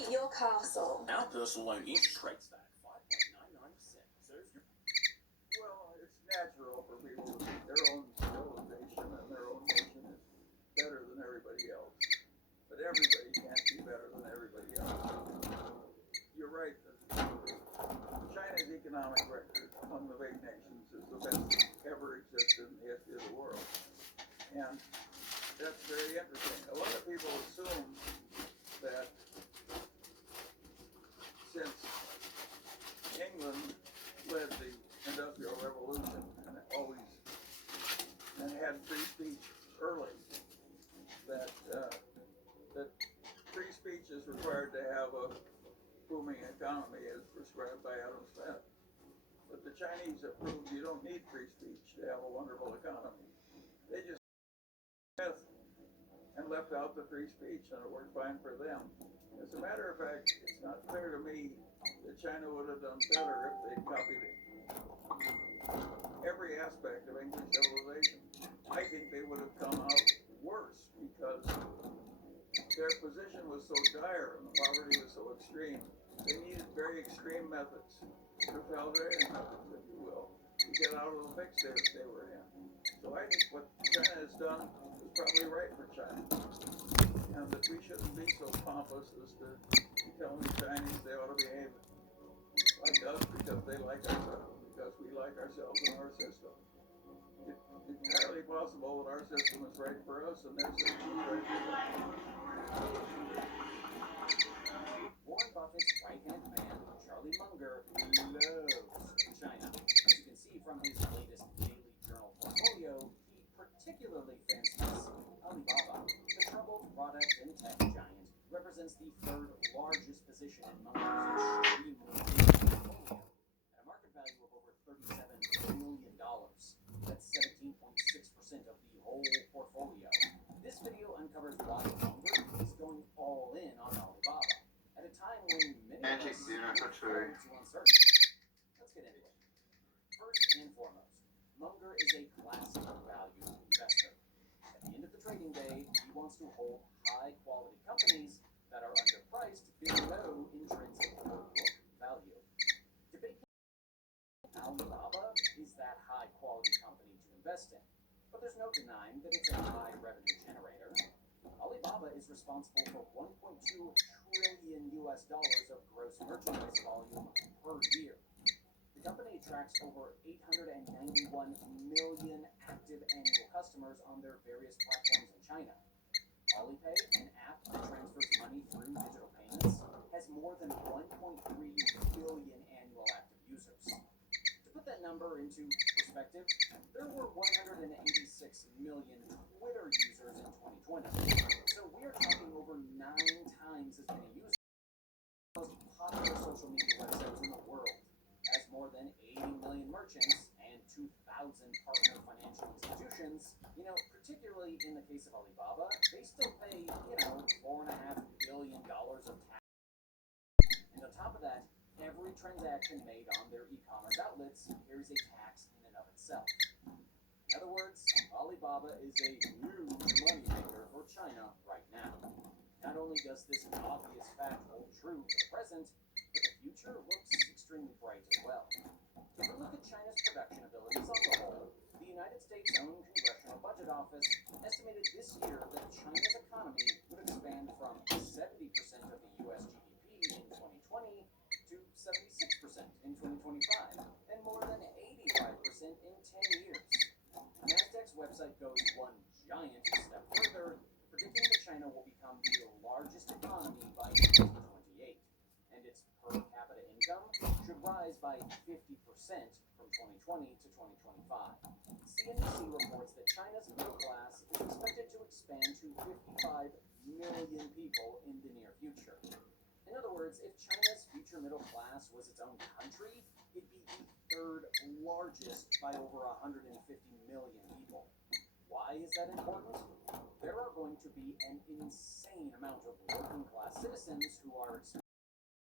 Decorate your castle. Our personal loan interest rate's that 5.99%. So if you're... Well, it's natural for people to think their own civilization and their own nation is better than everybody else. But everybody can't be better than everybody else. You're right that China's economic record among the big nations is the best ever existed in the history of the world. And that's very interesting. A lot of people assume that since England led the Industrial Revolution and had free speech early, that free speech is required to have a booming economy as prescribed by Adam Smith. But the Chinese have proved you don't need free speech to have a wonderful economy. They just Smith and left out the free speech, and it worked fine for them. As a matter of fact, it's not clear to me that China would have done better if they'd copied every aspect of English civilization. I think they would have come out worse because their position was so dire and the poverty was so extreme. They needed very extreme methods, totalitarian methods, if you will, to get out of the fix they were in. So I think what China has done is probably right for China. And that we shouldn't be so pompous as to tell the Chinese they ought to behave like us because they like ourselves, because we like ourselves and our system. It's entirely possible that our system is right for us and their system is right for them. Warren Buffett's right-hand man, Charlie Munger, loves China. As you can see from his latest daily journal portfolio, he particularly fancies Alibaba. The troubled product and tech giant represents the third largest position in Munger's extremely big portfolio, at a market value of over $37 million. That's 17.6% of the whole portfolio. This video uncovers why Munger is going all in on Alibaba at a time when many of us look forward to uncertainty. Let's get into it. First and foremost, Munger is a classic value investor. At the end of the trading day, he wants to hold high-quality companies that are underpriced below intrinsic or book value. Debate Alibaba is that high-quality company to invest in, but there's no denying that it's a high revenue generator. Alibaba is responsible for $1.2 trillion of gross merchandise volume per year. The company attracts over 891 million active annual customers on their various platforms in China. Alipay, an app that transfers money through digital payments, has more than 1.3 billion annual active users. To put that number into perspective, there were 186 million Twitter users in 2020. So we are talking over 9 times as many users. The most popular social media websites in the world, has more than 80 million merchants and 2,000 partner financial institutions. Particularly in the case of Alibaba, they still pay, $4.5 billion of tax. And on top of that, every transaction made on their e-commerce outlets carries a tax in and of itself. In other words, Alibaba is a huge moneymaker for China right now. Not only does this obvious fact hold true for the present, but the future looks extremely bright as well. If we look at China's production abilities on the whole, the United States' own Congressional Budget Office estimated this year that China's economy would expand from 70% of the U.S. GDP in 2020 to 76% in 2025, and more than 85% in 10 years. NASDAQ's website goes one giant step further, predicting that China will become the largest economy by 2028, and its per capita income should rise by 50% from 2020 to 2025. CNBC reports that China's middle class is expected to expand to 55 million people in the near future. In other words, if China's future middle class was its own country, it'd be the third largest by over 150 million people. Why is that important? There are going to be an insane amount of working-class citizens who are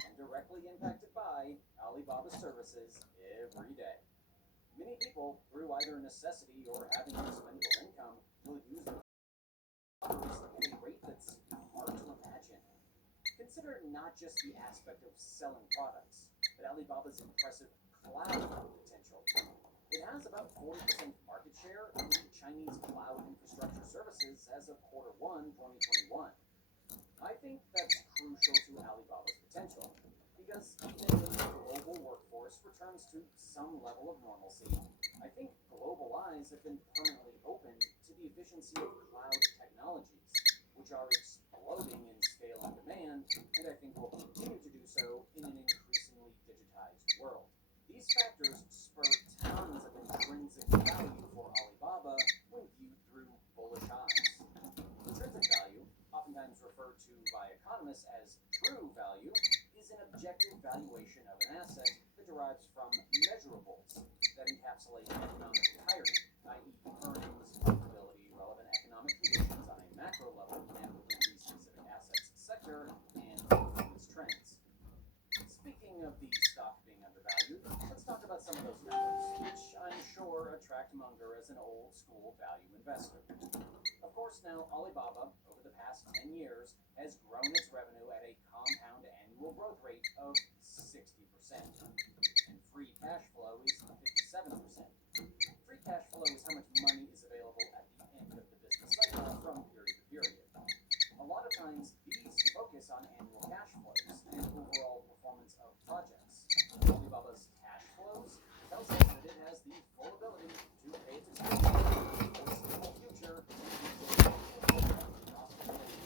and directly impacted by Alibaba services every day. Many people, through either necessity or having expendable income, will use their at a rate that's hard to imagine. Consider not just the aspect of selling products, but Alibaba's impressive cloud potential. It has about 40% market share in the Chinese cloud infrastructure services as of Q1 2021. I think that's crucial to Alibaba's potential, because even when the global workforce returns to some level of normalcy, I think global eyes have been permanently opened to the efficiency of cloud technologies, which are exploding in scale and demand, and I think will continue to do so in an increasingly digitized world. These factors spur tons of intrinsic value for Alibaba when viewed through bullish eyes. Intrinsic value, oftentimes referred to by economists as true value, is an objective valuation of an asset that derives from measurables that encapsulate economic entirety, i.e., earnings, profitability, relevant economic conditions on a macro level and within the specific asset's sector, and its trends. Speaking of the stock being undervalued, let's talk about some of those numbers, which I'm sure attract Munger as an old school value investor. Of course, now Alibaba, over the past 10 years, has grown its revenue at a compound annual growth rate of 60%, and free cash flow is 57%. Free cash flow is how much money is available at the end of the business cycle from period to period. A lot of times, these focus on annual cash flows and overall performance of projects. Alibaba's cash flows tells us that it has the full ability to pay its expenses, foreseeable future, and profitability.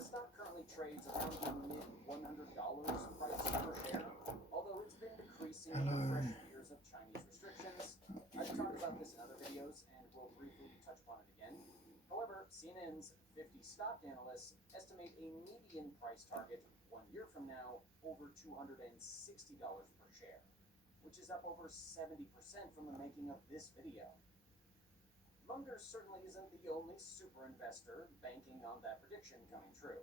The stock currently trades around the mid $100 price per share, although it's been decreasing with fresh years of Chinese restrictions. I've talked about this in other videos and will briefly touch upon it again. However, CNN's 50 stock analysts estimate a median price target 1 year from now over $260 per share, which is up over 70% from the making of this video. Munger certainly isn't the only super investor banking on that prediction coming true.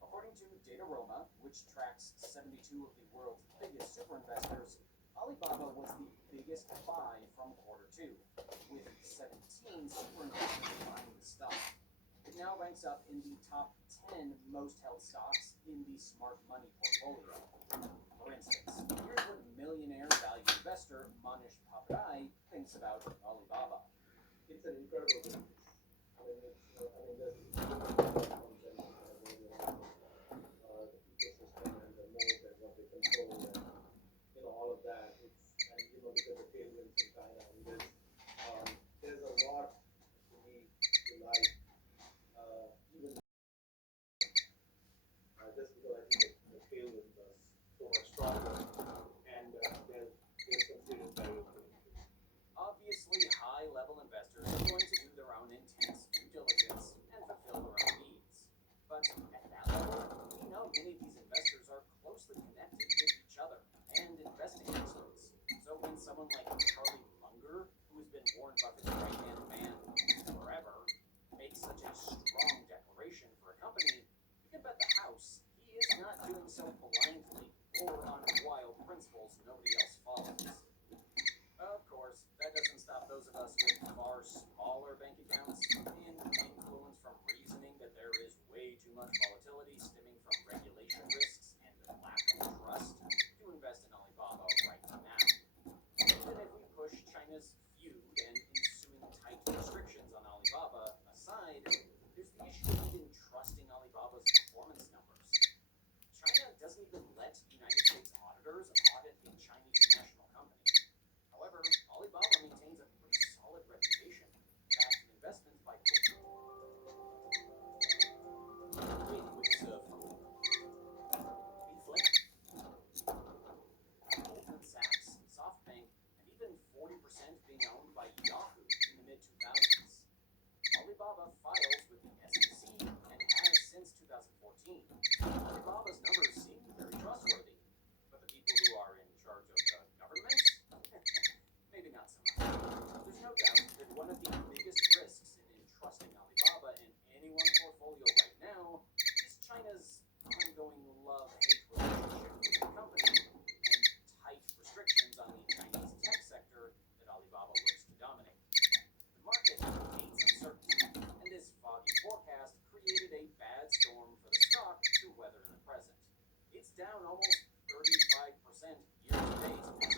According to Dataroma, which tracks 72 of the world's biggest super investors, Alibaba was the biggest buy from Q2, with 17 super investors buying the stock. It now ranks up in the top 10 most held stocks in the smart money portfolio. For instance, here's what millionaire value investor Manish Papadai thinks about Alibaba. It's an incredible business. There's the ecosystem and the moat and what they control and all of that. Look at the tailwinds in China. There's a lot to me to like, even just because I think the tailwinds are so much stronger, and there's some serious value to it. Obviously, high-level investors are going to do their own intense due diligence and fulfill their own needs. But at that level, we know many of these investors are closely connected with each other and investing experts. So when someone like Charlie Munger, who's been Warren Buffett's right-hand man forever, makes such a strong declaration for a company, you can bet the house he is not doing so blindly or on wild principles nobody else follows. Of course, that doesn't stop those of us with far smaller bank accounts and influence from reasoning that there is way too much volatility stemming from regulation risks and lack of trust to invest in Alibaba right now. Even if we push China's feud and ensuing tight restrictions on Alibaba aside, there's the issue of even trusting Alibaba's performance numbers. China doesn't even let United States auditors audit a Chinese national company. However, Alibaba maintains a pretty solid reputation, backed in investments by Goldman Sachs, SoftBank, and even 40% being owned by Yahoo in the mid-2000s. Alibaba files with the SEC and has since 2014. Alibaba's numbers seem very trustworthy, but the people who are in charge of the government? Maybe not so much. There's no doubt that one of the biggest risks in entrusting Alibaba in anyone's portfolio right now is China's ongoing love-hate relationship with the company and tight restrictions on the Chinese tech sector that Alibaba looks to dominate. The market hates uncertainty, and this foggy forecast created a bad storm for the stock to weather in the present. down almost 35% year to date.